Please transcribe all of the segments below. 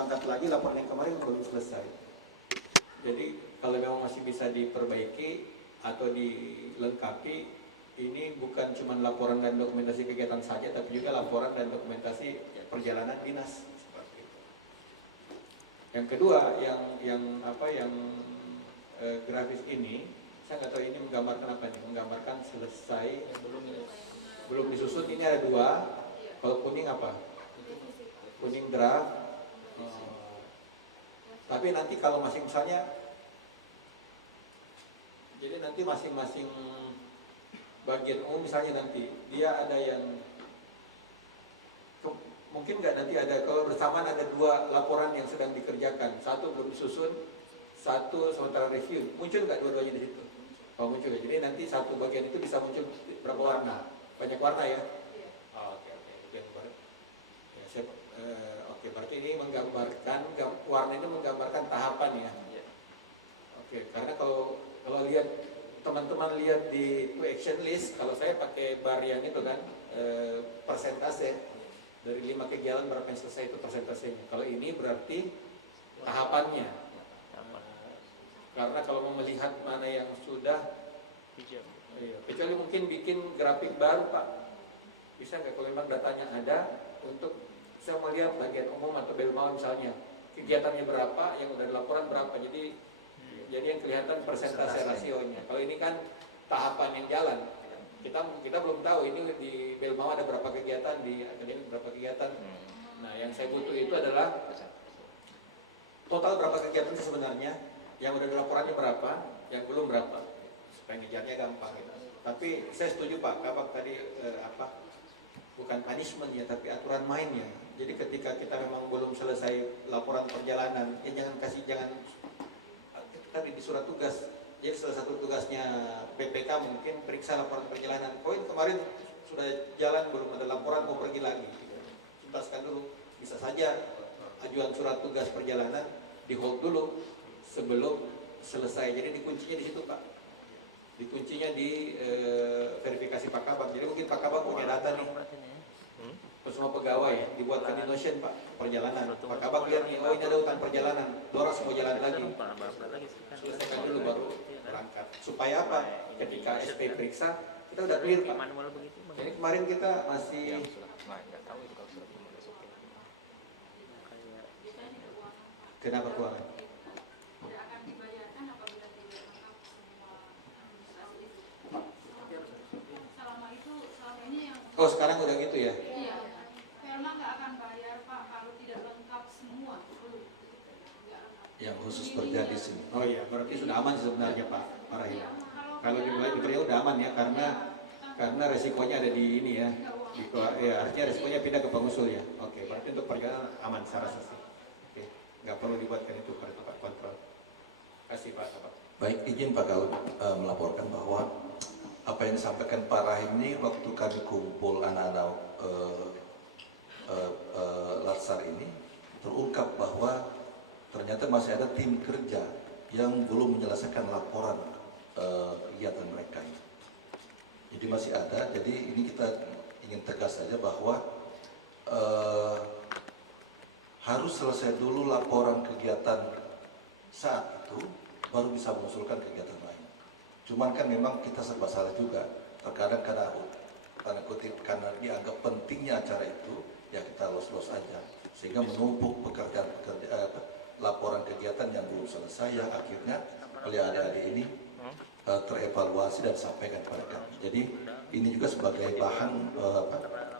berangkat lagi, laporan yang kemarin belum selesai. Jadi kalau memang masih bisa diperbaiki atau dilengkapi, ini bukan cuma laporan dan dokumentasi kegiatan saja, tapi juga laporan dan dokumentasi perjalanan dinas. Seperti itu. Yang kedua, yang grafis ini, saya nggak tahu ini menggambarkan apa nih? Menggambarkan selesai, belum disusun. Ini ada dua. Kalau kuning apa? Kuning draft. Tapi nanti kalau misalnya, jadi nanti masing-masing bagian umum misalnya nanti dia ada yang mungkin nggak nanti ada, kalau bersamaan ada dua laporan yang sedang dikerjakan, satu belum disusun, satu sementara review, muncul nggak dua-duanya di situ? Oh muncul ya. Jadi nanti satu bagian itu bisa muncul berapa warna? Banyak warna ya? Oh, oke. Ya, oke, berarti ini menggambarkan, warna ini menggambarkan tahapan ya. Oke, karena kalau lihat, teman-teman lihat di action list, kalau saya pakai bar yang itu kan, persentase dari 5 kegiatan berapa yang selesai itu persentasenya. Kalau ini berarti tahapannya. Karena kalau mau melihat mana yang sudah, kecuali mungkin bikin grafik baru Pak, bisa nggak kalau memang datanya ada, untuk saya melihat bagian umum atau Belmau misalnya kegiatannya berapa, yang udah dilaporan berapa, jadi yang kelihatan persentase rasionya. Kalau ini kan tahapan yang jalan, kita belum tahu ini di Belmau ada berapa kegiatan, di akademi berapa kegiatan. Nah yang saya butuh itu adalah total berapa kegiatan sebenarnya, yang udah dilaporannya berapa, yang belum berapa, supaya ngejarnya gampang gitu. Tapi saya setuju Pak Kabak tadi bukan punishment ya, tapi aturan mainnya. Jadi ketika kita memang belum selesai laporan perjalanan, ya jangan tadi di surat tugas. Jadi salah satu tugasnya PPK mungkin periksa laporan perjalanan. Koin kemarin sudah jalan, belum ada laporan, mau pergi lagi. Tuntaskan dulu. Bisa saja ajuan surat tugas perjalanan di hold dulu sebelum selesai. Jadi dikuncinya di situ Pak. Dikuncinya di verifikasi Pak Kabak. Jadi mungkin Pak Kabak punya data nih. Semua pegawai dibuatkan di Notion Pak perjalanan. Pak Kabak lihat nih, oh ini ada utang perjalanan, Doras mau jalan lagi, selesaikan dulu baru berangkat. Supaya apa? Ketika SP periksa kita udah clear Pak. Jadi kemarin kita masih kenapa keuangan? Oh sekarang udah gitu ya? Iya, Perma nggak akan bayar Pak kalau tidak lengkap semua. Yang khusus terjadi sini. Oh iya, berarti sudah aman sebenarnya Pak Rahim. Kalau dimulai dikerja udah aman ya, karena resikonya ada di ini ya. Artinya resikonya pindah ke pengusul ya. Oke, berarti untuk perjalanan aman saya rasa sih. Oke, nggak perlu dibuatkan itu pada tempat kontrol. Kasih Pak. Baik, izin Pak Galuh melaporkan bahwa apa yang disampaikan Pak Rahim ini waktu kami kumpul anak-anak Latsar ini terungkap bahwa ternyata masih ada tim kerja yang belum menyelesaikan laporan kegiatan mereka. Jadi masih ada. Jadi ini kita ingin tegas saja bahwa harus selesai dulu laporan kegiatan saat itu, baru bisa mengusulkan kegiatan lain. Cuman kan memang kita serba salah juga. Terkadang karena dianggap pentingnya acara itu, ya kita los-los aja. Sehingga menumpuk laporan kegiatan yang belum selesai, yang akhirnya oleh adik-adik ini terevaluasi dan disampaikan kepada kami. Jadi ini juga sebagai bahan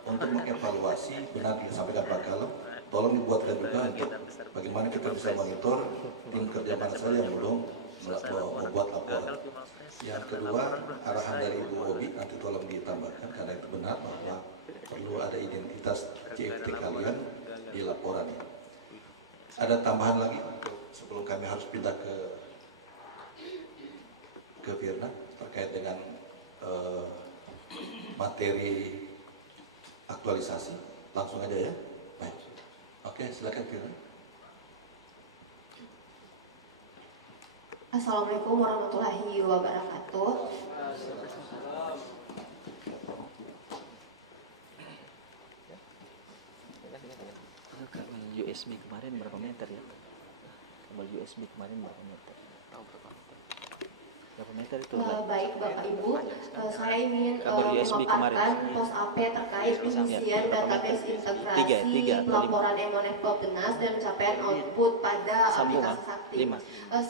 untuk mengevaluasi, benar disampaikan Pak Galuh, tolong dibuatkan juga untuk bagaimana kita bisa monitor tim kerja mana saja yang belum membuat laporan. Yang kedua, arahan dari Ibu Obi nanti tolong ditambahkan karena itu benar bahwa perlu ada identitas CFT kalian di laporannya. Ada tambahan lagi sebelum kami harus pindah ke Firna terkait dengan materi aktualisasi. Langsung aja ya. Baik. Oke, silakan Firna. Assalamualaikum warahmatullahi wabarakatuh. USB kemarin berapa meter ya? Kabel USB kemarin berapa meter? Tahu berapa meter itu? Baik Bapak Ibu, saya ingin Kabel USB memaparkan kemarin. pos AP terkait pengisian Berapa database meter? integrasi Tiga atau pelaporan Emonef Bappenas dan capaian output pada Sambungan aplikasi Sakti. 5.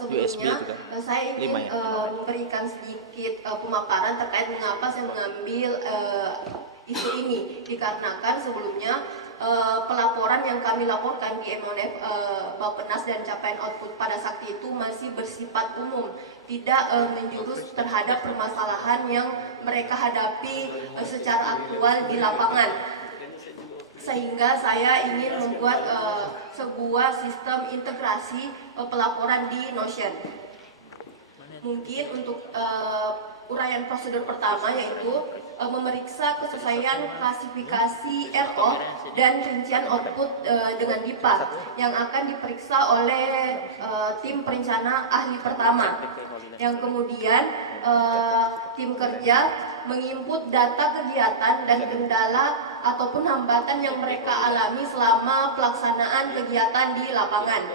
USB Sebelumnya itu kan? saya ingin 5 ya? memberikan sedikit pemaparan terkait mengapa saya mengambil isu ini, dikarenakan sebelumnya pelaporan yang kami laporkan di Emonef Bappenas dan capaian output pada Sakti itu masih bersifat umum, tidak menjurus terhadap permasalahan yang mereka hadapi secara aktual di lapangan. Sehingga saya ingin membuat sebuah sistem integrasi pelaporan di Notion. Mungkin untuk uraian prosedur pertama yaitu memeriksa kesesuaian klasifikasi RO dan rincian output dengan DIPA yang akan diperiksa oleh tim perencana ahli pertama. Yang kemudian tim kerja menginput data kegiatan dan kendala ataupun hambatan yang mereka alami selama pelaksanaan kegiatan di lapangan.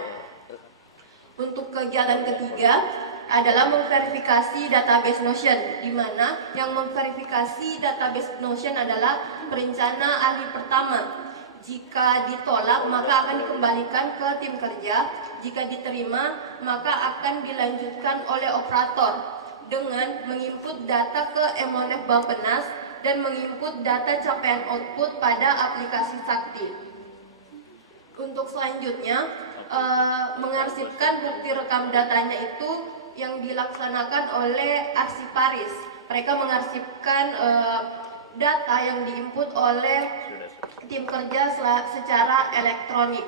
Untuk kegiatan ketiga adalah memverifikasi database Notion, di mana yang memverifikasi database Notion adalah perencana ahli pertama. Jika ditolak, maka akan dikembalikan ke tim kerja. Jika diterima, maka akan dilanjutkan oleh operator dengan menginput data ke Emonef Bappenas dan menginput data capaian output pada aplikasi Sakti. Untuk selanjutnya, mengarsipkan bukti rekam datanya itu yang dilaksanakan oleh arsiparis. Mereka mengarsipkan data yang diinput oleh tim kerja secara elektronik.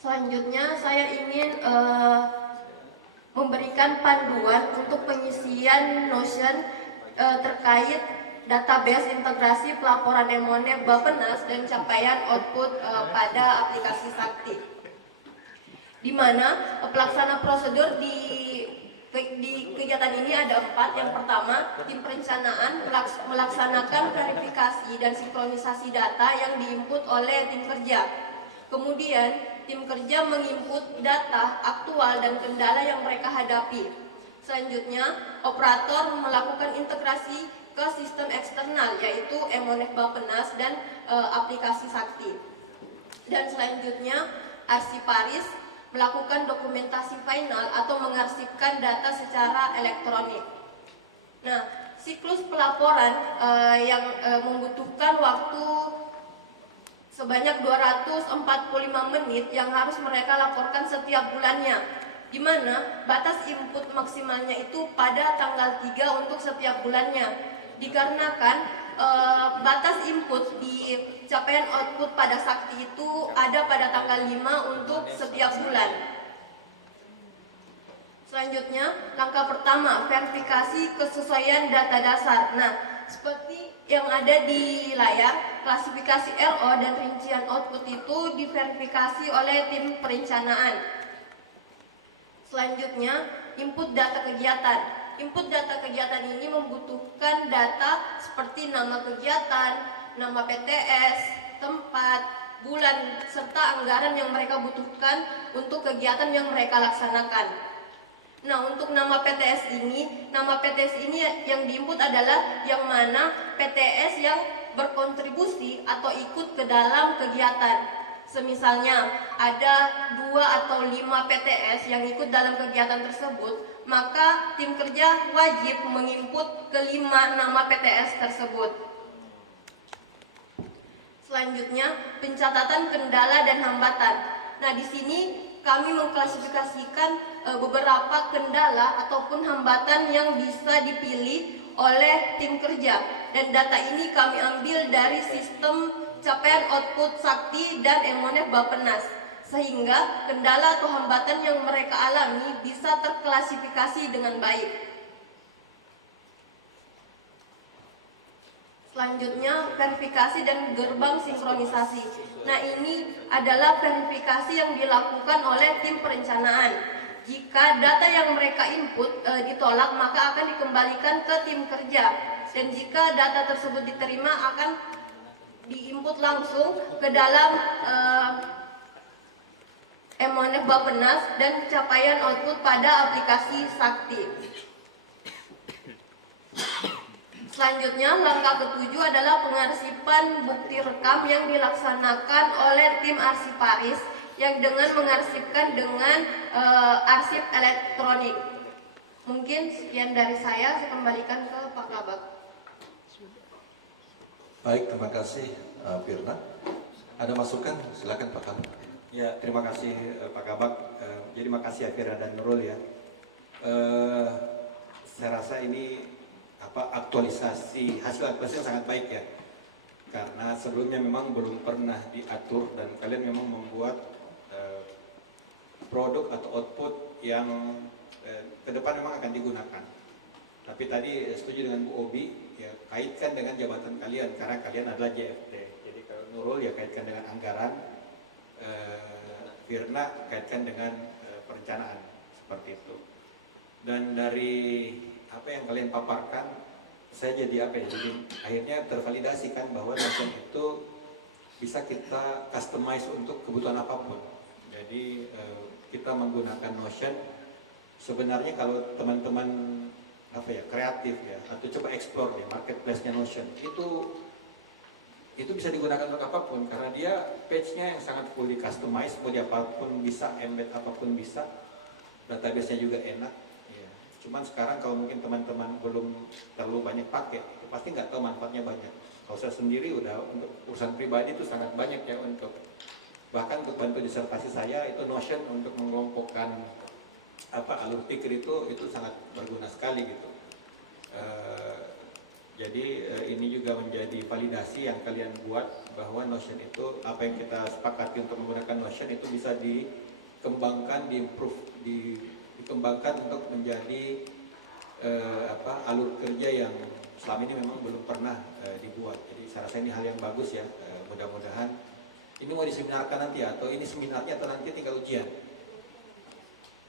Selanjutnya saya ingin memberikan panduan untuk pengisian Notion terkait database integrasi pelaporan Emonef Bappenas dan capaian output pada aplikasi Sakti. Di mana pelaksana prosedur di kegiatan ini ada 4. Yang pertama, tim perencanaan melaksanakan verifikasi dan sinkronisasi data yang diinput oleh tim kerja. Kemudian tim kerja menginput data aktual dan kendala yang mereka hadapi. Selanjutnya, operator melakukan integrasi ke sistem eksternal yaitu Emonef Bappenas dan aplikasi Sakti. Dan selanjutnya, arsiparis melakukan dokumentasi final atau mengarsipkan data secara elektronik. Nah, siklus pelaporan yang membutuhkan waktu sebanyak 245 menit yang harus mereka laporkan setiap bulannya, di mana batas input maksimalnya itu pada tanggal 3 untuk setiap bulannya. Dikarenakan batas input di capaian output pada Sakti itu ada pada tanggal 5 untuk setiap bulan. Selanjutnya, langkah pertama, verifikasi kesesuaian data dasar. Nah, seperti yang ada di layar, klasifikasi RO dan rincian output itu diverifikasi oleh tim perencanaan. Selanjutnya, input data kegiatan. Input data kegiatan ini membutuhkan data seperti nama kegiatan, nama PTS, tempat, bulan, serta anggaran yang mereka butuhkan untuk kegiatan yang mereka laksanakan. Nah, untuk nama PTS ini yang diinput adalah yang mana PTS yang berkontribusi atau ikut ke dalam kegiatan. Semisalnya ada 2 atau 5 PTS yang ikut dalam kegiatan tersebut, maka tim kerja wajib menginput ke 5 nama PTS tersebut. Selanjutnya, pencatatan kendala dan hambatan. Nah, di sini kami mengklasifikasikan beberapa kendala ataupun hambatan yang bisa dipilih oleh tim kerja, dan data ini kami ambil dari sistem capaian output Sakti dan Emonef Bappenas, sehingga kendala atau hambatan yang mereka alami bisa terklasifikasi dengan baik. Selanjutnya verifikasi dan gerbang sinkronisasi. Nah, ini adalah verifikasi yang dilakukan oleh tim perencanaan. Jika data yang mereka input ditolak, maka akan dikembalikan ke tim kerja. Dan jika data tersebut diterima, akan diinput langsung ke dalam MONF Bappenas dan capaian output pada aplikasi Sakti. Selanjutnya, langkah ketujuh adalah pengarsipan bukti rekam yang dilaksanakan oleh tim arsiparis yang dengan mengarsipkan dengan arsip elektronik. Mungkin sekian dari saya kembalikan ke Pak Kabak. Baik, terima kasih Firna. Ada masukan? Silakan Pak Kabak. Ya, terima kasih Pak Kabak. Jadi makasih ya Firna dan Nurul ya. Saya rasa ini hasil aktualisasi yang sangat baik ya, karena sebelumnya memang belum pernah diatur dan kalian memang membuat produk atau output yang ke depan memang akan digunakan. Tapi tadi setuju dengan Bu Obi, ya kaitkan dengan jabatan kalian karena kalian adalah JFT. Jadi kalau Nurul ya kaitkan dengan anggaran, Firna kaitkan dengan perencanaan seperti itu. Dan dari apa yang kalian paparkan, saya jadi jadi akhirnya tervalidasi kan bahwa Notion itu bisa kita customize untuk kebutuhan apapun. Jadi kita menggunakan Notion sebenarnya kalau teman-teman kreatif ya, atau coba explore ya marketplace-nya Notion itu bisa digunakan untuk apapun karena dia page-nya yang sangat fully customize, mau apapun bisa, embed apapun bisa, database-nya juga enak. Cuman sekarang kalau mungkin teman-teman belum terlalu banyak pakai, itu pasti nggak tahu manfaatnya banyak. Kalau saya sendiri udah untuk urusan pribadi itu sangat banyak ya, untuk bahkan untuk bantu disertasi saya itu Notion untuk mengelompokkan alur pikir itu sangat berguna sekali gitu. Jadi ini juga menjadi validasi yang kalian buat bahwa Notion itu apa yang kita sepakati untuk menggunakan Notion itu bisa dikembangkan, dikembangkan untuk menjadi alur kerja yang selama ini memang belum pernah dibuat. Jadi saya rasa ini hal yang bagus ya. Mudah-mudahan ini mau diseminarkan nanti atau ini seminarnya atau nanti tinggal ujian.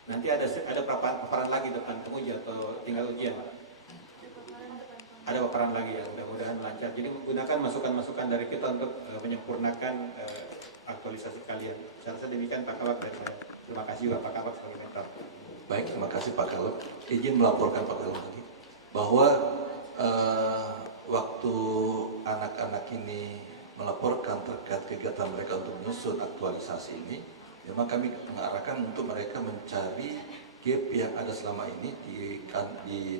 Nanti ada paparan lagi depan penguji atau tinggal ujian. Ada paparan lagi ya. Mudah-mudahan lancar. Jadi menggunakan masukan-masukan dari kita untuk menyempurnakan aktualisasi kalian. Saya rasa demikian Pak Kabak dari saya. Terima kasih Pak Kabak sebagai mentor. Baik, terima kasih Pak Kalem. Izin melaporkan Pak Kalem lagi bahwa waktu anak-anak ini melaporkan terkait kegiatan mereka untuk menyusun aktualisasi ini, memang kami mengarahkan untuk mereka mencari gap yang ada selama ini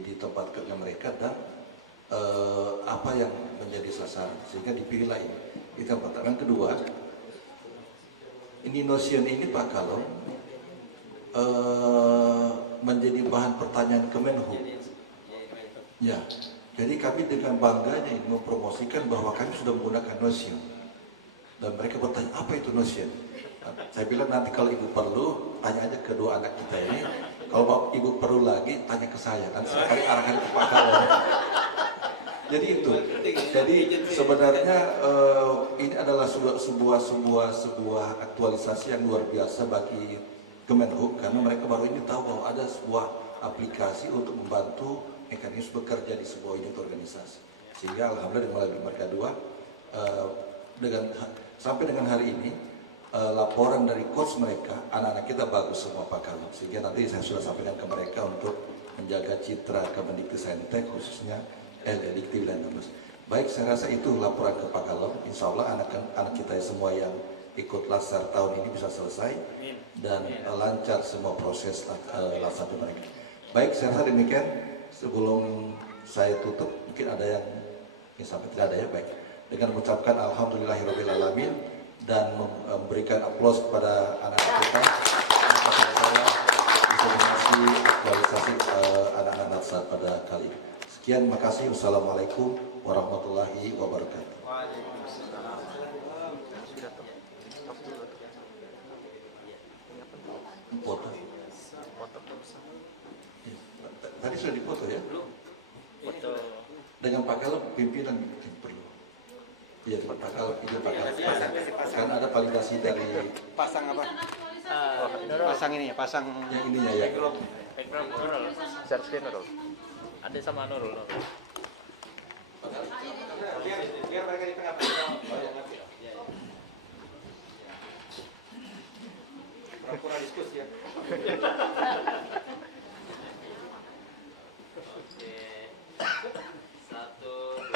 di tempat kerja mereka dan apa yang menjadi sasaran sehingga dipilihlah ini. Itu yang pertama. Yang kedua, ini Notion ini Pak Kalem menjadi bahan pertanyaan Kemenhub. Ya, jadi kami dengan bangganya mempromosikan bahwa kami sudah menggunakan Notion. Dan mereka bertanya, apa itu Notion? Saya bilang nanti kalau ibu perlu, tanya aja kedua anak kita ini. Kalau ibu perlu lagi, tanya ke saya. Nanti saya kali arahkan ke Pak Kalem. Jadi itu. Jadi sebenarnya ini adalah sebuah aktualisasi yang luar biasa bagi Kemenhub karena mereka baru ini tahu bahwa ada sebuah aplikasi untuk membantu mekanisme bekerja di sebuah unit organisasi. Sehingga alhamdulillah mulai mereka dua sampai dengan hari ini laporan dari coach mereka, anak-anak kita bagus semua Pak Kalem. Sehingga nanti saya sudah sampaikan ke mereka untuk menjaga citra Kemendikbudristek khususnya Dikti dan Dambes. Baik, saya rasa itu laporan ke Pak Kalem. Insya Allah anak-anak kita semua yang ikut laksar tahun ini bisa selesai dan lancar semua proses laksana mereka. Baik, saya rasa demikian. Sebelum saya tutup, mungkin ada yang sampai tidak ada ya. Baik, dengan mengucapkan alhamdulillahirobbilalamin dan memberikan aplaus kepada anak-anak kita, saya bisa mengasih aktualisasi anak-anak laksar pada kali ini. Sekian, makasih. Wassalamualaikum warahmatullahi wabarakatuh. Foto. Tadi sudah dipoto ya? Belum. Foto. Dengan Pak Kalem pimpinan mungkin perlu. Iya, kalau izin pakai kan ada validasi dari Pasang apa? Aktualisasi. Pasang ini ya, pasang yang ininya ya. Background Nurul, share screen Nurul. Ada sama Nurul. biar mereka di tengah. Pura-pura diskusi ya. Oke. 1, 2,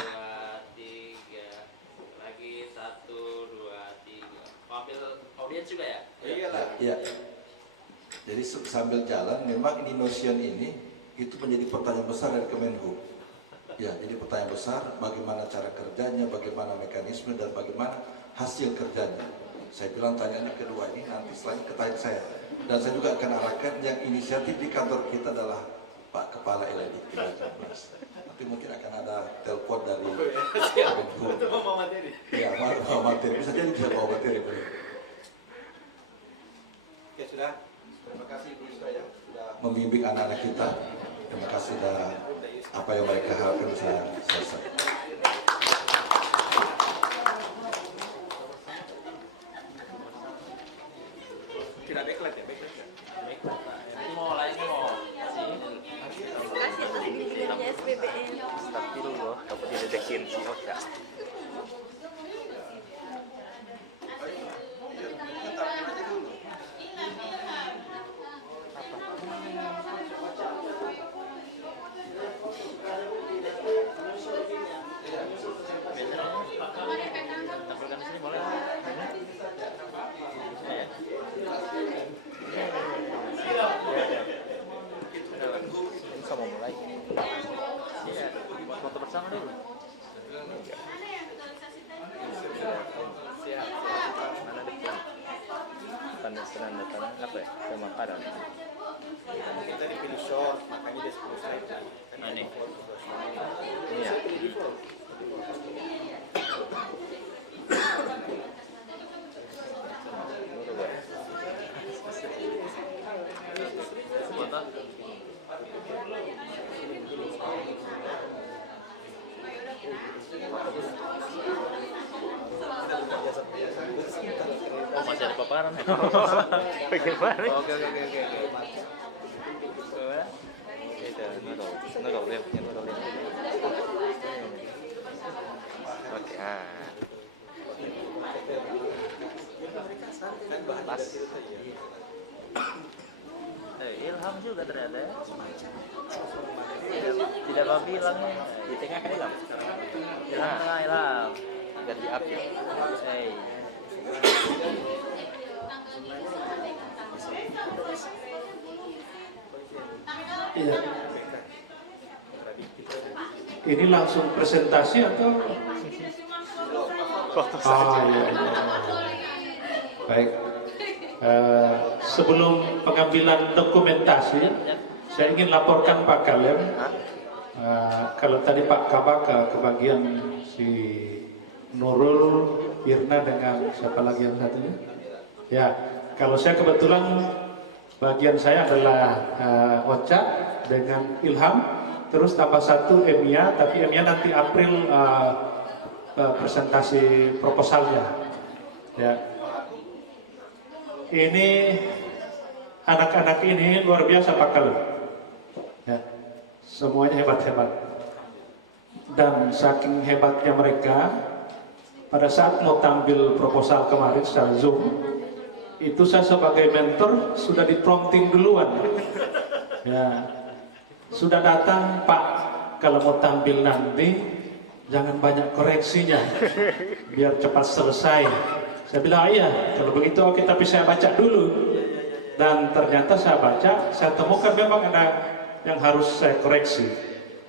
3. Lagi 1, 2, 3. Mau ambil audiens juga ya? Iyalah. Iya. Jadi sambil jalan, memang ini Notion ini itu menjadi pertanyaan besar dari Kemenhub. Ya, jadi pertanyaan besar, bagaimana cara kerjanya, bagaimana mekanisme, dan bagaimana hasil kerjanya. Saya bilang tanyanya kedua ini nanti selain ketahui saya. Dan saya juga akan arahkan yang inisiatif di kantor kita adalah Pak Kepala LIDP 13. Nanti mungkin akan ada telepon dari Kemenhub. Untuk membawa materi. Ya, bawa materi. Bisa jadi bisa bawa materi. Oke, sudah. Terima kasih Bu Yusra ya sudah Membimbing anak-anak kita. Terima kasih sudah apa yang mereka harapkan bisa selesai. tidak backlight ya, backlight ya. Ini mau lagi mau. Kasih atas bimbingannya SPBN. Start dulu loh, dapat diledekin si Ocha. Tampilkan di sini boleh. Bisa mau mulai. Iya. Foto bersama dulu. Mana yang aktualisasi tadi? Siap. Mana depan? Tanda tanda apa ya? Pemakaran. Kita dipilih short, makanya dia 10 slide. Ini. Ini ya. Foto. Oh, masih ada paparan. Bagaimana? Oke. Itu Nurul lihat, Nurul lihat. Oke, pas. Ilham juga ternyata ya. Tidak mau bilangnya. Di tengah kan Ilham. Ilham tengah Ilham. Biar di up ya. Hey. Iya. Ini langsung presentasi atau? Iya. Baik. Sebelum pengambilan dokumentasi, saya ingin laporkan Pak Kalem. Kalau tadi Pak Kabaka kebagian si Nurul, Irna dengan siapa lagi yang satunya? Ya, kalau saya kebetulan bagian saya adalah Ocha dengan Ilham, terus tambah satu Emia, tapi Emia nanti April presentasi proposalnya. Ya, ini anak-anak ini luar biasa Pak Kalem. Ya, semuanya hebat-hebat. Dan saking hebatnya mereka, pada saat mau tampil proposal kemarin secara Zoom, itu saya sebagai mentor sudah di prompting duluan. Ya, sudah datang Pak, kalau mau tampil nanti jangan banyak koreksinya, biar cepat selesai. Saya bilang iya, kalau begitu oke, tapi saya baca dulu. Dan ternyata saya baca, saya temukan memang ada yang harus saya koreksi,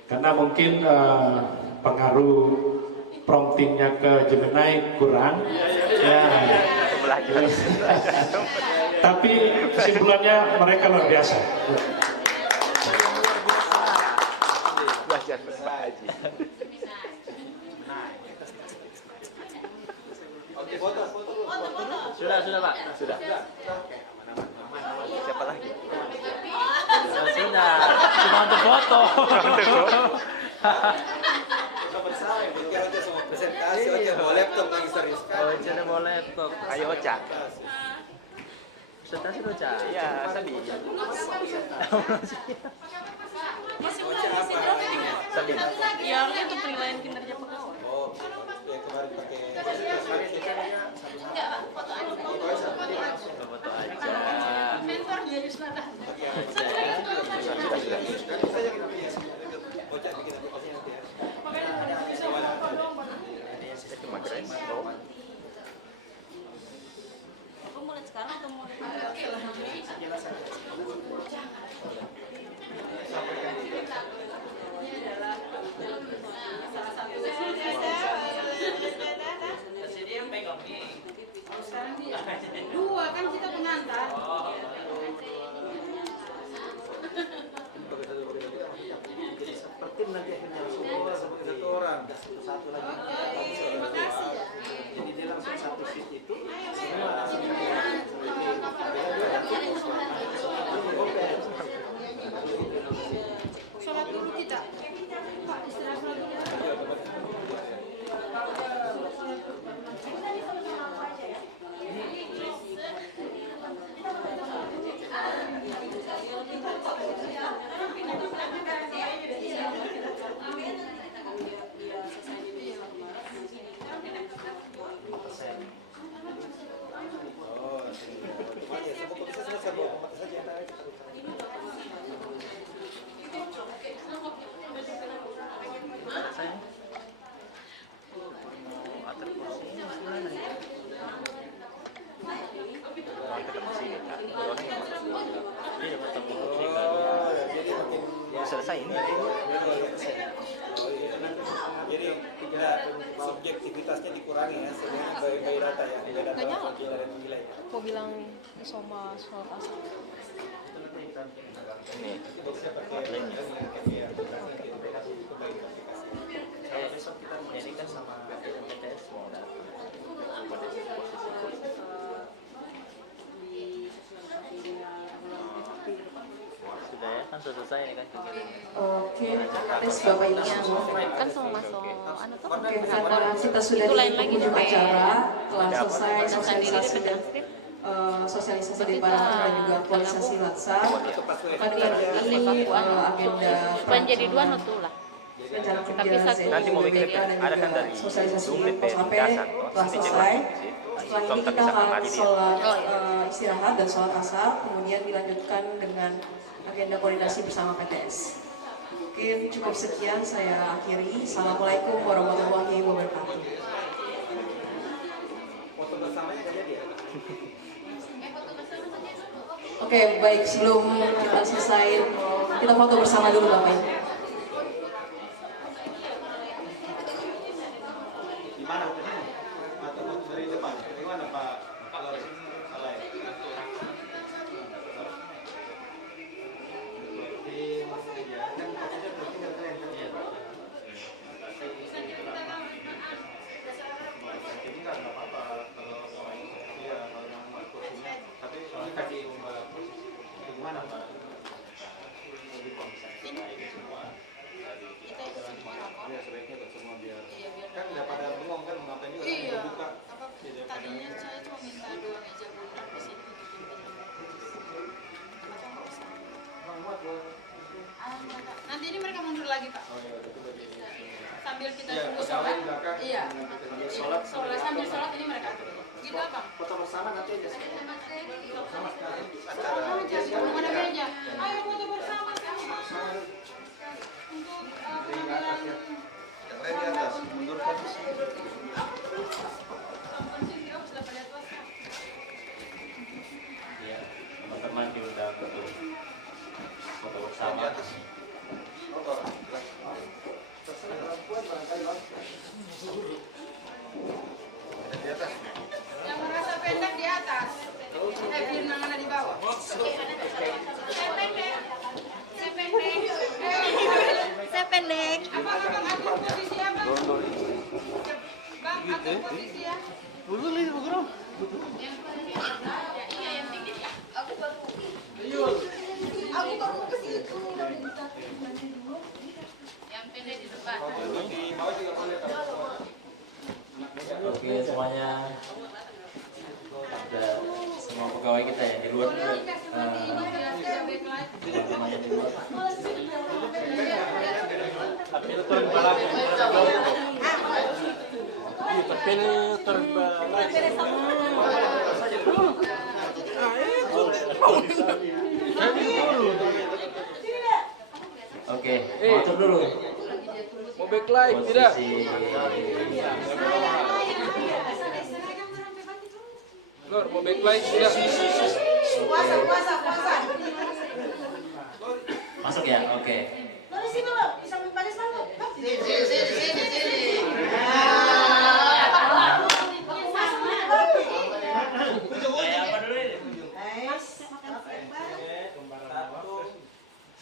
karena mungkin pengaruh promptingnya ke Gemini kurang. Ya. Tapi kesimpulannya mereka luar biasa. Belajar Pak Haji. Oke, foto. Sudah Pak. Sudah. Siapa lagi? Sudah. Cuma untuk foto. Pikir aja semua presentasi, aja bawa laptop lagi serius kan. Oh, jadi mau laptop. Ayo Oca. Presentasi Oca. Ya, tadi. Tadi. Ya, itu penilaian kinerja pegawai. Oh, yang kemarin pakai Foto aja. Mentor dia Yusnada. bocah bikin aplikasinya nanti ya. Cuma keren. Oh. Aku mulai sekarang atau mulai dua kan kita pengantar. Jadi seperti nanti akhirnya semua sebagai satu orang, satu lagi. Terima kasih ya. Jadi dia langsung satu sheet itu semua. Sholat dulu kita. Pak, istirahat dulu. Oh, cuma ya semua bisa selesai bawa otomatis saja yang ada. Saya. Atur kursi. Ketemu sini kan. Iya, ketemu kursi kan. Jadi makin Ya selesai ini. jadi tidak subjektivitasnya dikurangi ya, sebenarnya by data ya, by data wakil dan nilai. Mau bilang soma soal asal. Ini. Saya besok kita menjadikan sama PTS mau datang. Pada posisi sudah ya kan sudah selesai ini kan kegiatan. Oke, tes Bapak Ibu semua. Kan sama masuk anu tuh. Oke, karena kita sudah Itu lain di lagi penghujung juga. acara, telah Ada apa? selesai Dan sosialisasi sendiri dan sosialisasi di Barang dan juga aktualisasi LATSA. Maka ini agenda Bukan jadi dua nutu lah. rencana Tapi kerja satu. Nanti mau bikin ZBK dan ada kan juga dari sosialisasi Zoom pos DPR HP dasar telah selesai. Setelah ini kita akan sholat Oh, iya. istirahat dan sholat asar, kemudian dilanjutkan dengan agenda koordinasi bersama PTS. Mungkin cukup sekian saya akhiri. Assalamualaikum warahmatullahi wabarakatuh. Foto bersamanya nggak jadi ya? Oke, baik, sebelum kita selesai, kita foto bersama dulu Bapak Ibu. Di mana fotonya? Atau foto dari depan? Di mana Pak? Kalau salah ya? Di meja kan fotonya tinggal keren kan? Jadi nggak apa-apa kalau dia kalau yang buat kursinya, tapi soalnya tadi membuat kursi itu gimana Pak? Jadi kalau misalnya ini semua ya sebaiknya ikut semua biar kan udah pada bengong kan mau ngapain juga Iya. kan buka. Tadinya saya cuma minta 2 meja bulat di sini. Bang muat loh. Nanti ini mereka mundur lagi Pak. Oh iya, itu bagi Sambil kita Iya, tunggu pegawai sholat. di belakang. Iya. Sambil sholat, Sholat sambil sholat ini mereka atur. Gitu Bang. foto bersama nanti aja sama sekali Sama aja, belum ada meja. Ayo foto bersama sama. Untuk pengambilan Yang lain di atas, mundurkan di sini. sampel sindrom sudah pada tua. Iya, teman-teman diundang untuk foto bersama. Di atas. Foto. Ada di atas. Yang merasa pendek di atas. Biar mana di bawah. Saya pendek. Apa Bang atur posisi apa? Bang atur posisi ya. Yang Oke semuanya, ada semua pegawai kita yang di luar juga, semuanya di luar. Terpilih terbalik. Oke, motor dulu. Mau backlight tidak? Lor, mau backlight tidak? Masuk ya, oke. Kayak apa dulu ini?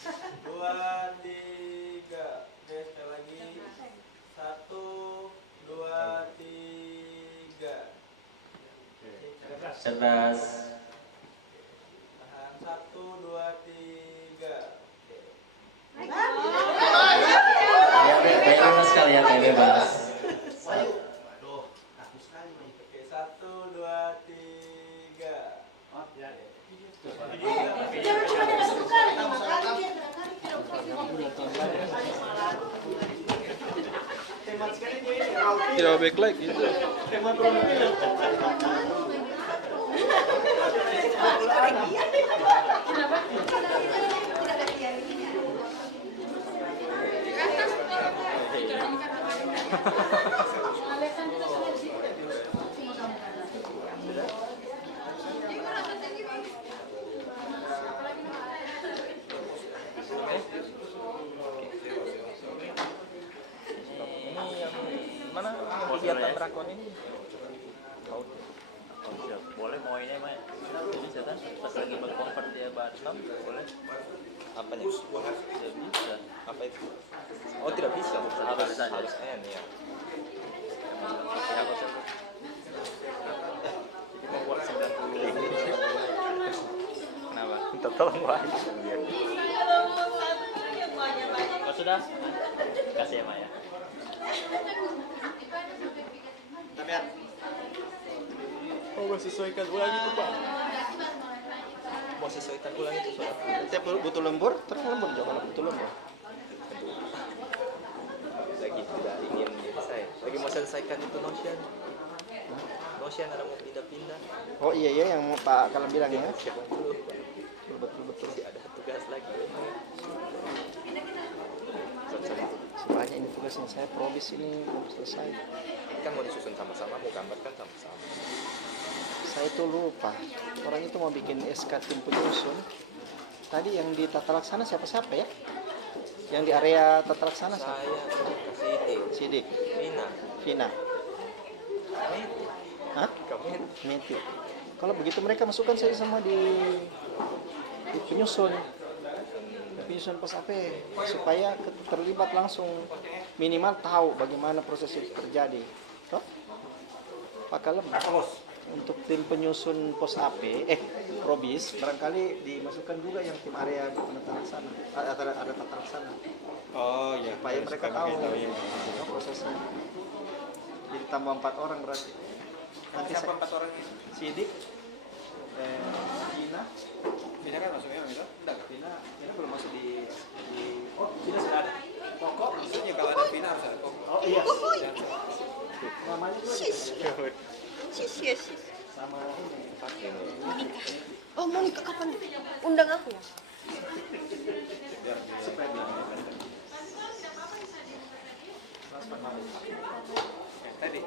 1, 2, 3. Oke, sekali lagi. 1, 2, 3. Cerdas. Tahan 1, 2, 3. Kayak bebas sekali ya, kayak bebas. Oke, 1, 2, 3. Tidak backlight gitu. Mana kegiatan rakon ini? Oh, siap. Boleh mau ini mah. Jadi saya pas lagi berkonvert dia Batam, boleh. Apanya? Tidak bisa. Apa itu? Oh tidak bisa. Harus saja. Harus N ya. Ya, kok saya. Jadi membuat 90. Kenapa? Minta tolong Pak. Oh, sudah? Kasih ya, Maya. Oh, mau sesuaikan ulang itu Pak. Mau sesuaikan ulang itu surat. Setiap butuh lembur, terus lembur jangan butuh lembur. Lagi tidak ingin ini saya. Lagi mau selesaikan itu Notion. Notion ada mau pindah-pindah. Oh iya yang Pak kalian bilang ya. Siapa dulu? Betul. Masih ada tugas lagi. Sebenarnya ini tugasnya saya probis ini belum selesai. Kan mau disusun sama-sama, mau gambarkan sama-sama. Saya itu lupa. Orang itu mau bikin SK tim penyusun. Tadi yang di tata laksana siapa ya? Yang di area tata laksana siapa? Saya Sidik. Mina. Vina. Hah? Kamu Meti. Kalau begitu mereka masukkan saya semua di penyusun. Penyusun pos AP supaya terlibat langsung, minimal tahu bagaimana proses itu terjadi. Toh? Pakai lembar. Untuk tim penyusun pos AP, probis, barangkali dimasukkan juga yang tim area penata laksana, ada tata laksana. Oh iya. Supaya mereka tahu prosesnya. Jadi tambah 4 orang berarti. Nanti Siapa 4 orang ini? Sidik, Vina, Mina kan masuknya itu? Enggak. Vina belum masuk di Oh, Mina sudah ada. Pokok maksudnya kalau ada Mina harus ada pokok. Oh iya. Namanya juga Sis. sama Oh, Monica kapan? Undang aku ya? Tadi.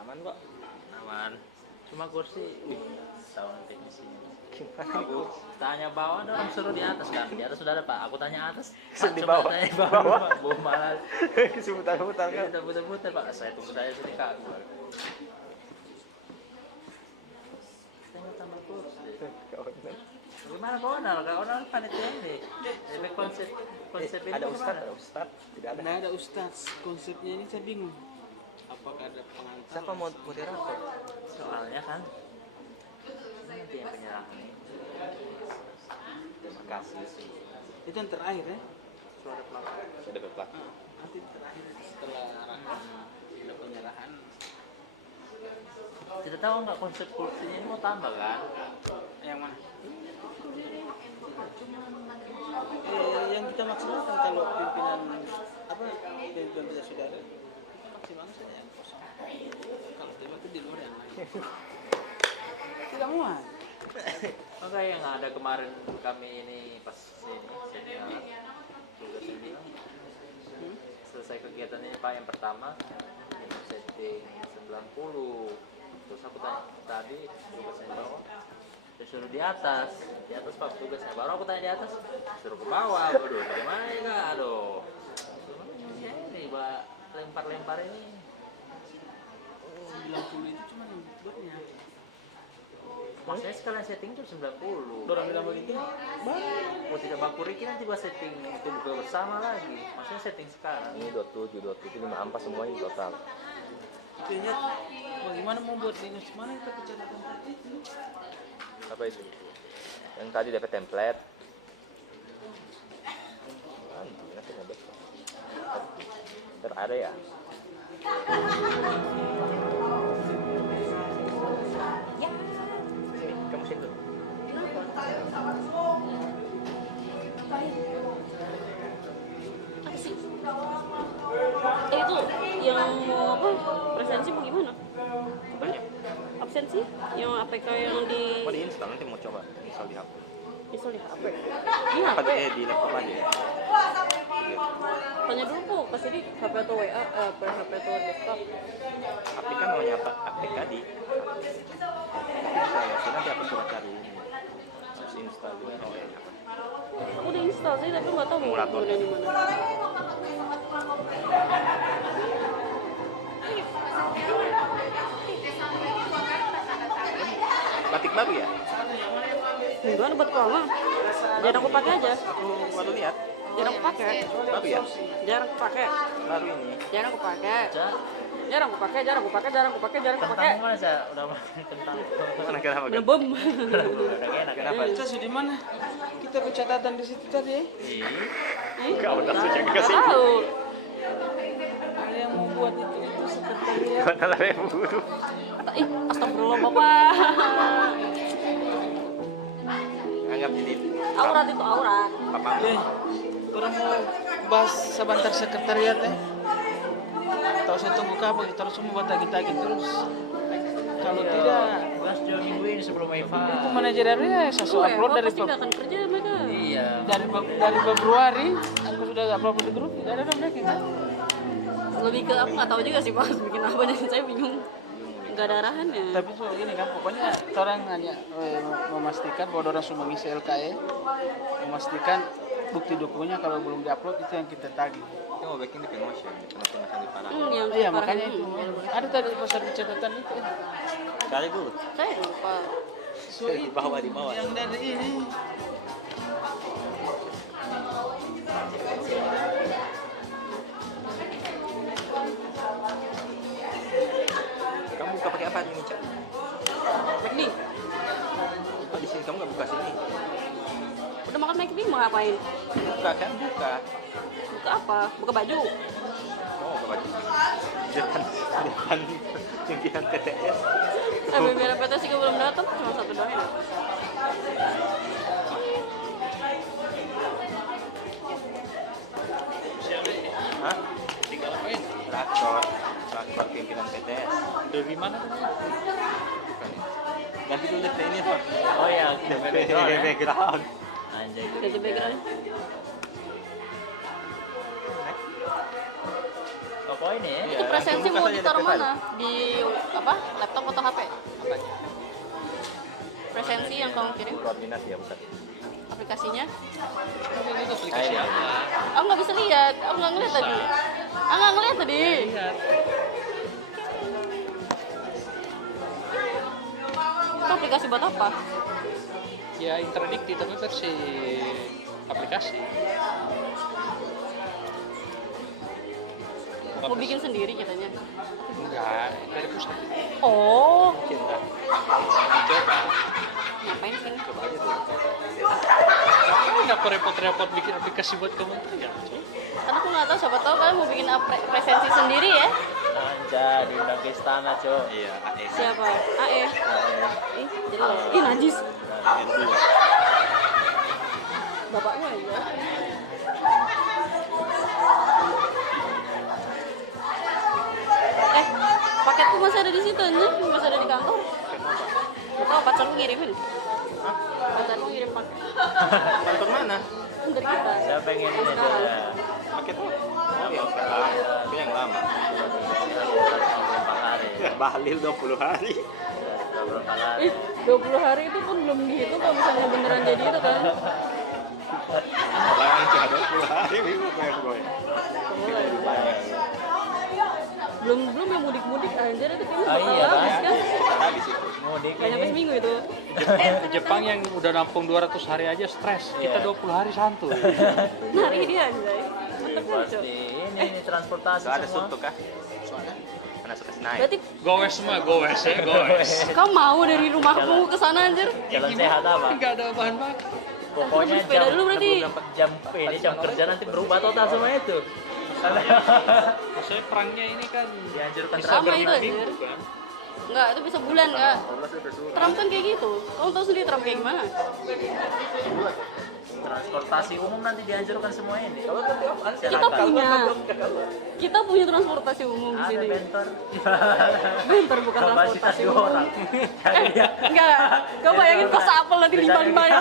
Aman kok. Aman. Cuma kursi, tahun teknisinya. Aku tanya bawah, ada orang suruh di atas kan. Di atas sudah ada Pak. Aku tanya atas. Pak, Di coba bawah. tanya Bawah. Pak. Belum malah. Seputar-putar kan. Kita putar-putar Pak. Saya tunggu saya sini Kak. Tengok tambah kursi. Gimana kawan? Kawan panitia ini. Ini konsep ini Ada gimana? ustad, tidak ada. Nggak ada ustadz, konsepnya ini saya bingung. Apakah ada pengantar? Siapa mau moderator? Soalnya kan nanti yang penyerahan ini. Terima kasih. Itu yang terakhir ya? Suara pelapor. Sudah berpelak. Nanti terakhir setelah arahan, ada penyerahan. Tidak tahu nggak konsep kursinya ini mau tambah kan? Yang mana? Yang kita maksimalkan kalau pimpinan pimpinan kita sudah ada, maksimalkan saja yang kosong. Kalau tema itu di luar yang lain. Tidak muat. Maka yang ada kemarin kami ini pas ini seminar, tugas yang bilang selesai kegiatan ini Pak yang pertama setting 90. Terus aku tanya tadi tugasnya di bawah, disuruh di atas Pak tugasnya. Baru aku tanya di atas, suruh ke bawah. Aduh, bagaimana ya Kak? Aduh, ya ini Pak lempar-lempar ini. Bilang puluh itu cuma yang buatnya. Maksudnya sekalian setting itu 90. Dorang bilang begitu. Oh tidak baku Riki nanti gua setting itu juga bersama lagi. Maksudnya setting sekarang. Ini 27, 5 ampas semuanya total. Itu lihat bagaimana mau buat minus mana kita kecatatan tadi. Apa itu? Yang tadi dapat template. Nanti nggak betul. Terada ya. Sini, kamu sini dulu. Apa sih? Itu yang mau apa? Presensi mau gimana? Banyak. Absensi? Yang APK yang di Mau diinstal nanti mau coba install di HP. install di HP? Di HP? Di laptop aja ya. Tanya dulu kok, pasti di HP atau WA, HP atau desktop. HP kan namanya apa? APK di. Saya sih nanti aku coba cari ini. Harus install juga. Oh ya. Aku udah install sih, tapi nggak tahu mau Emulator. di mana. Batik baru ya? Enggak, buat lama. Jarang aku pakai aja. Aku baru lihat. Jarang aku pakai. Baru ya? Jarang aku pakai. Baru ini. Jarang aku pakai. Jarang aku pakai. Jarang aku pakai. Jarang aku pakai. Jarang aku pakai. Kentang mana saya udah makan kentang. Mana kenapa? Udah bom. Udah enak Kenapa? Kita sudah mana? Kita pencatatan di situ tadi. Kau udah Nggak sejak ke sini. tahu. Ada yang mau buat itu sekretariat. Mana lah yang buruk? Ih, astagfirullah Bapak. Anggap ini. Aurat itu aurat. Papa. Orang mau bahas sebentar sekretariat Tahu saya tunggu kapan kita harus semua buat tagi-tagi terus. Kalau tidak, Bahas 2 minggu ini sebelum Eva. itu manajerialnya saya Oh, ya, upload dari pasti nggak akan kerja mereka. Iya. dari Februari aku sudah upload di grup, tidak ada mereka kan? Lebih ke aku nggak tahu juga sih Pak, harus bikin apa jadi saya bingung. Nggak ada arahannya. Tapi so gini kan, pokoknya orang hanya memastikan bahwa orang sudah mengisi LKE, memastikan bukti dokumennya kalau belum diupload itu yang kita tagih. Kita mau backing di Penotion, akan diparah. Yang Iya parah makanya ini. itu ada tadi pasal pencatatan itu. Cari dulu. Saya lupa. So itu Di bawah. yang dari ini. Kamu buka pakai apa ini, Cak? McD. Oh, di sini kamu nggak buka sini. Udah makan McD mau ngapain? Buka kan? Buka. Buka apa? Buka baju. Oh, buka baju. Depan pimpinan TTS. Pimpinan PT sih belum datang, cuma satu doang. Dari mana tuh? Ganti dulu deh ini Pak. Oh ya, background. Ya? Background. Anjay. Ganti background. Toko ini ya? Itu presensi mau ditaruh mana? Di apa? Laptop atau HP? Apanya? Presensi yang kamu kirim, Koordinasi ya bukan? aplikasinya? Itu aplikasi apa? Aku nggak bisa lihat, aku nggak ngeliat tadi. Aku nggak ngeliat tadi. Lihat. Itu aplikasi buat apa? Ya interdikti tapi versi aplikasi. Mau bikin sendiri katanya. Enggak, dari pusat. Oh, Cinta. Coba. ngapain sih? Coba aja dulu. Enggak kok repot-repot bikin aplikasi buat kementerian. Karena aku nggak tahu, siapa tahu kalian mau bikin presensi sendiri ya? Anjay, diundang ke istana, Cok. Iya, AE. Siapa? AE. Ih, jelas. Ih, najis. Bapaknya aja. Paketku masih ada di situ aja, masih ada di kantor. Gak tau, pacarku ngirimin. Pacarku ngirim paket. Kantor mana? Dari kita. Saya pengen ini Sekarang. deh. Paket apa? Oh, yang sekarang. Tapi yang lama. 24 hari. Ya, Bahlil 20 hari. 24 hari. Ih, 20 hari itu pun belum dihitung kalau misalnya beneran jadi itu kan. Orang yang 20 hari bingung kayak gue. Belum yang mudik-mudik anjir itu kayaknya Oh bakal iya, habis kan? kan. Habis itu. Mudik Gak nyampe ini. seminggu itu. Jepang yang udah nampung 200 hari aja stres. Kita 20 hari santuy. Nah, ini dia anjay. Mantap kan, Cok. Pasti ini transportasi Gak ada semua. suntuk kah? Soalnya karena sudah naik. Berarti Gowes semua, gowes ya, gowes. kamu mau dari rumahmu ke sana anjir? Jalan sehat apa? Enggak ada bahan bakar. Pokoknya Sepeda dulu berarti. sebelum dapat jam kerja nanti berubah total semua itu. Maksudnya perangnya ini kan Dianjurkan Sama travel. itu anjir. kan. Enggak, itu bisa bulan enggak. Trump kan kayak gitu. Kamu tahu sendiri Trump kayak gimana? Transportasi umum nanti dianjurkan semua ini. Kita punya transportasi umum di Ada sini. bentor. Bentar bukan transportasi Kapasitas umum. orang. Enggak, kau bayangin pas apel nanti lima ya.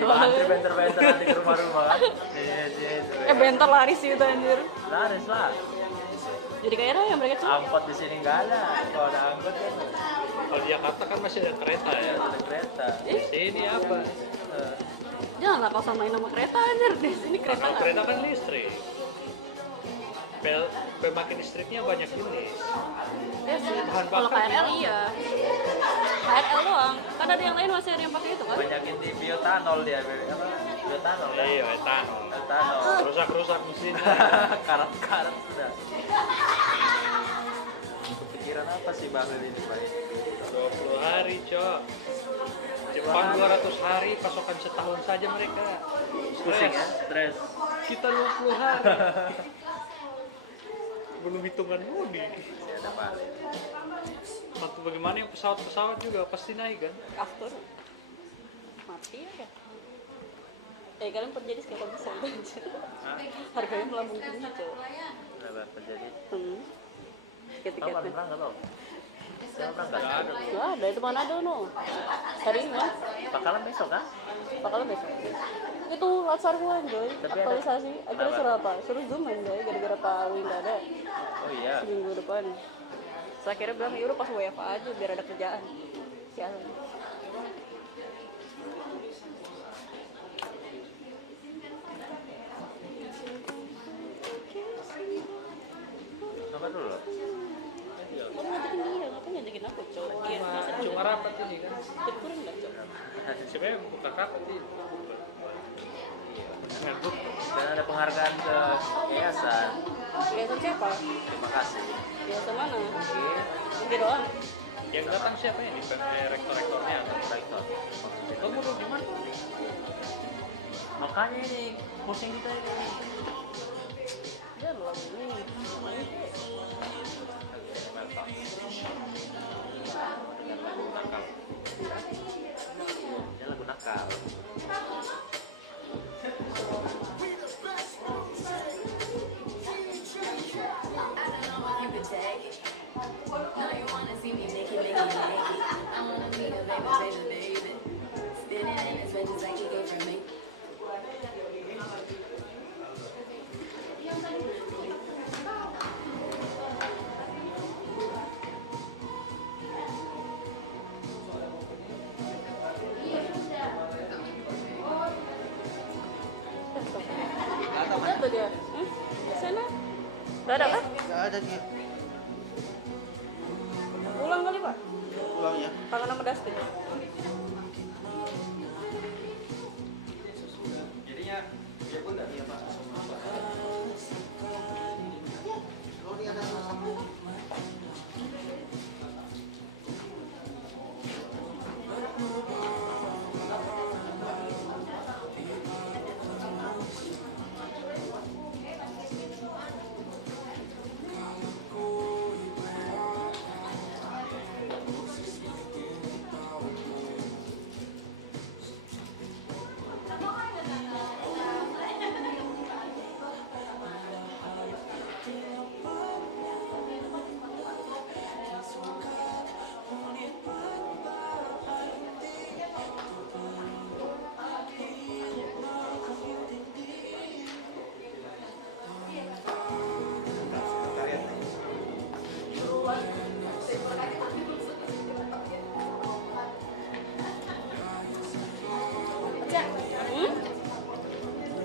Antri bentor-bentor nanti ke rumah-rumah kan. Iya. Bentar laris itu anjir. Laris lah. Jadi kaya raya mereka tuh. Angkot di sini nggak ada. Kalau ada angkot kan Kalau di Jakarta kan masih ada kereta ya. ada kereta. Di sini apa? Janganlah kau samain nama kereta anjir. Di sini kereta Kalau nggak. kereta kan listrik. Pemakai listriknya banyak jenis. Iya sih. Bahan Kalau bakar KRL iya. KRL doang. Kan ada yang lain masih ada yang pakai itu kan? Banyakin di biotanol dia. Apa? Biotanol kan? Iya, etanol. Biotanol. Rusak-rusak mesinnya. Karat-karat sudah. Pikiran apa sih Bang ini Pak? 20 hari, Cok. Jepang 200 hari, pasokan setahun saja mereka. Pusing ya, stres. Kita 20 hari. Belum hitungan mudik. Ada balik. Waktu bagaimana yang pesawat-pesawat juga pasti naik kan? After. Mati ya. Kalian terjadi sekali bisa aja. Harganya melambung tinggi tuh. Kenapa terjadi? Ketika Kapan berangkat loh? Saya berangkat. nggak ada itu mana ada no. Hari ini kan? Bakalan besok kan? Bakalan besok. Itu latsar gua anjoy. Tapi ada- Aktualisasi. Akhirnya suruh apa? Suruh zoom anjoy. Gara-gara Pak Awi nggak ada. Oh iya. Minggu depan. Saya kira bilang ya udah pas WFA aja biar ada kerjaan. Sialan. Apa dulu? Kamu ngajakin dia, ngapain ngajakin aku, cowok? Dia masa Cuma rapat ini kan. kurang nggak, cowok? Sebenarnya bukan rapat ini. Dan ada penghargaan ke yayasan. Yayasan siapa? Terima kasih. Yayasan mana? Oke. Mungkin doang. Yang datang siapa ini? Rektor-rektornya atau Rektor. kamu mau gimana? Makanya ini pusing kita ini. Jangan lah ini. Dia lagu nakal. You could take it. Udah tuh dia. Sana. Gak ada kan? Nggak ada dia. Pulang kali Pak. Pulang ya. Kangen sama Dustin. Jadinya dia pun enggak iya, Pak.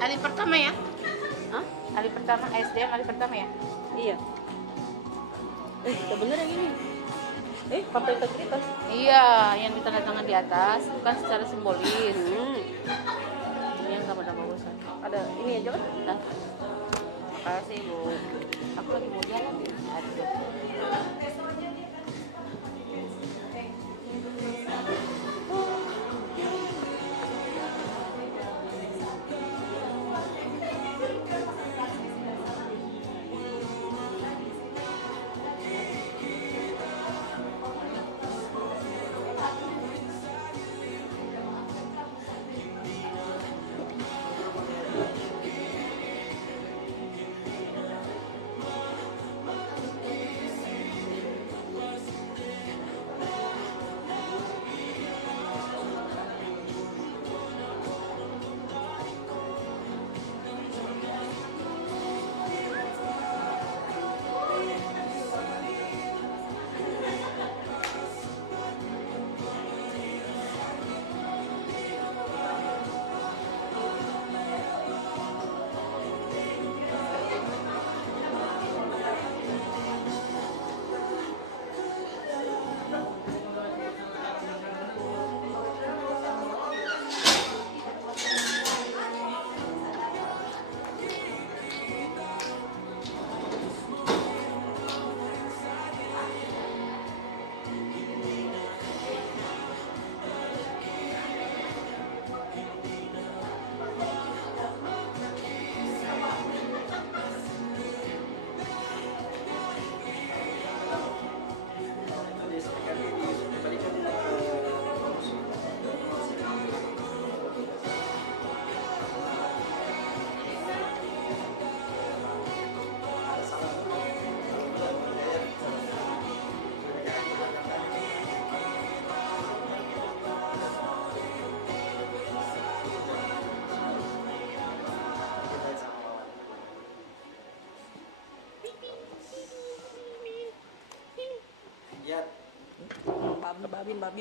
Ali pertama ya? Hah? Ali pertama, SDM Ali pertama ya? Iya. Udah bener yang ini. Partai Integritas. Iya, yang ditandatangan di atas bukan secara simbolis. Ini yang sama-sama bosan. Ada ini aja kan? Nah, makasih Bu. Aku lagi mau jalan ya. Aduh.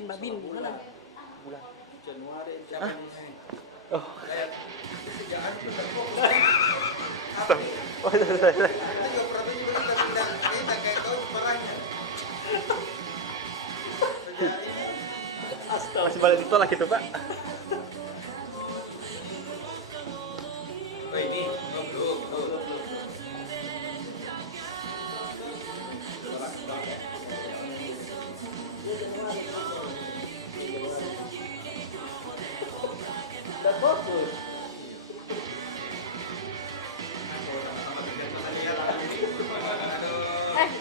Babin gimana? Bulan. Januari Hah? Oh. Masih balik ditolak gitu Pak. Oh ini belum.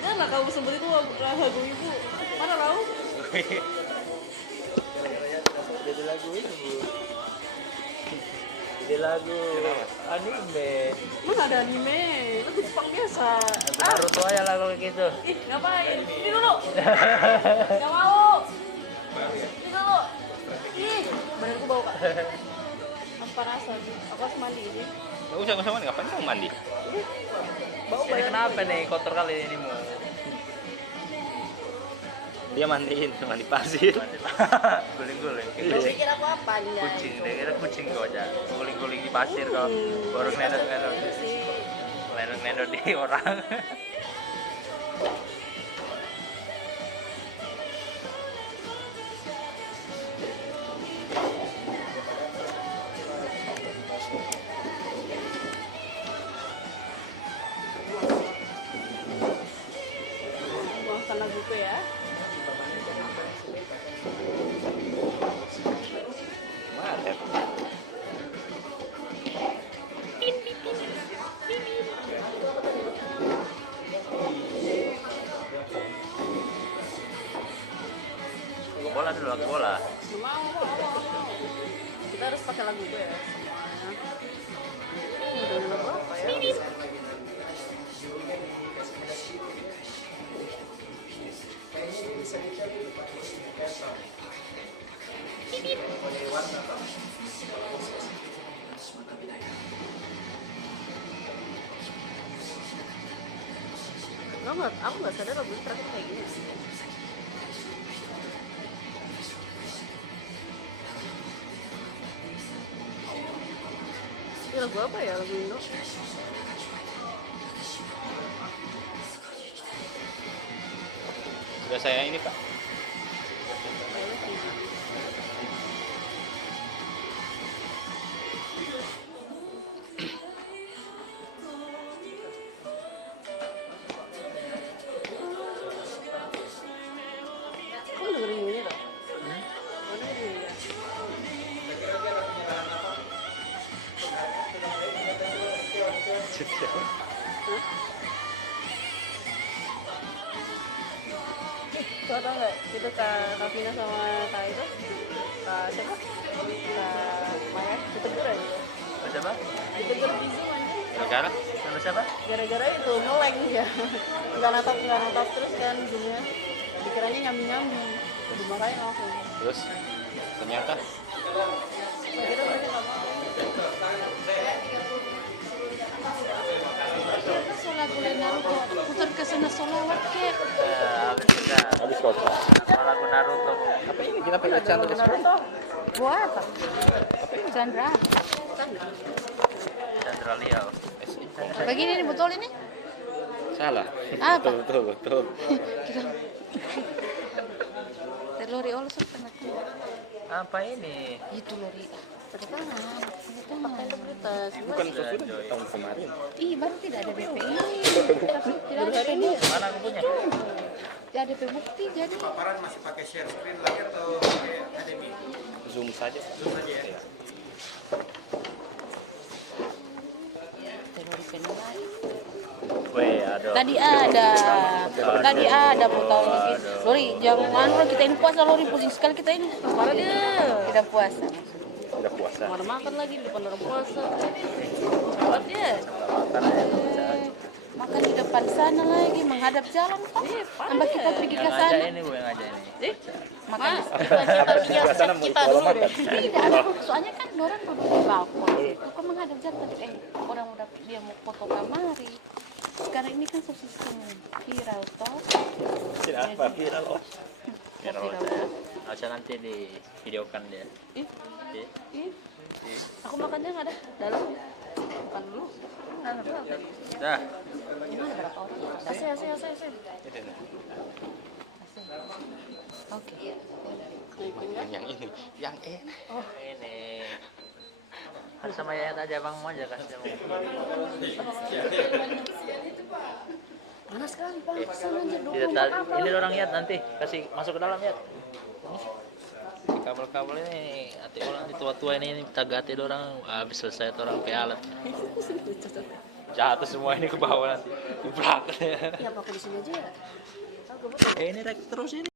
Jangan kau sebut itu lagu ibu. Mana tahu? Jadi lagu itu Bu. Jadi lagu anime. Mana ada anime? Itu Jepang biasa. Naruto aja lah kalau gitu. Ih, ngapain? Ini dulu. Gak mau. Ini dulu. Pampanasan. Aku harus mandi ini. Nggak usah mandi, ngapain kamu mandi? Bau Ini badan. kenapa nih kotor kali ini mau? Dia mandiin, mandi pasir. Guling-guling. Kau pikir aku apa nih? Kucing, dia kira kucing kau aja. Guling-guling di pasir kau. Baru ngendot-ngendot. Ngendot-ngendot di orang. Maafkan laguku ya. Mantap. Bola dulu, aku bola. Mau. Kita harus pakai laguku ya. Semuanya. Udah lagu apa ya? Aku nggak sadar lagu terakhir kayak gini. Ini lagu apa ya, lagu Indo? Sudah saya ini Pak. Kok dengerin ini tak? Mana ini ya? Kau tau nggak? Itu Kak Vina sama Kak itu, Kak siapa? Kak Maya ditegur aja. Siapa? Ditegur di Zoom aja. Negara? Nama siapa? Gara-gara itu nge-lag ya. Nggak natap terus kan Zoomnya. Dikiranya nyambi-nyambi. Dimarahin langsung. Terus ternyata Kita berarti nggak mau. Sholat bulan Naruto, putar ke sana sholawat kek. habis kota. Sama lagu Naruto. Apa ini? Kenapa ya cantik sekali? Buat apa? Chandra. Chandra Liao. Begini nih betul ini? Salah. Apa? Betul. Telur all sebenarnya. Apa ini? Itu lori. Pada tangan. Pakai integritas. Bukan sesuatu tahun kemarin. Ih, baru tidak ada BPI. Tapi tidak ada BPI. Mana aku punya? Tidak ada bukti jadi. Paparan masih pakai share screen lagi atau pakai HDMI? Zoom saja. Zoom aja ya. Telur penuh lagi. Weh, aduh. Tadi ada mau tahu lagi. Lori, jangan kita ini puasa Lori, pusing sekali kita ini. Parah dia. Tidak puasa. Udah puasa. Mana makan lagi di depan orang puasa. Cepat dia. Makan di depan sana lagi, menghadap jalan Pak. Sampai kita pergi ke Yang sana. ngajak ini bu, yang ngajak ini. Makan di Kita dulu deh. Tidak ada, soalnya kan orang duduk di balkon. Kok menghadap jalan tadi orang udah dia mau foto kamari. Sekarang ini kan sistem viral toh. Tidak apa, viral loh. Viral aja. Asal nanti di videokan dia. Ih, Ih, ih. ih. Aku makannya nggak ada dalam. Makan dulu. Nah, berapa? Dah. Gimana berapa orang? Asih. Oke. Yang ini, yang Oh ini. Harus sama Yayat aja bang, mau aja kasih mau. Panas sekali bang. Sana aja dulu. Tidak, ini orang Yat nanti kasih masuk ke dalam Yat. Kabel-kabel ini, hati orang di tua-tua ini tagati orang habis selesai orang pealat. Jatuh semua ini ke bawah nanti. Di belakang. Ya apa aku di sini aja ya? Ini rek terus ini.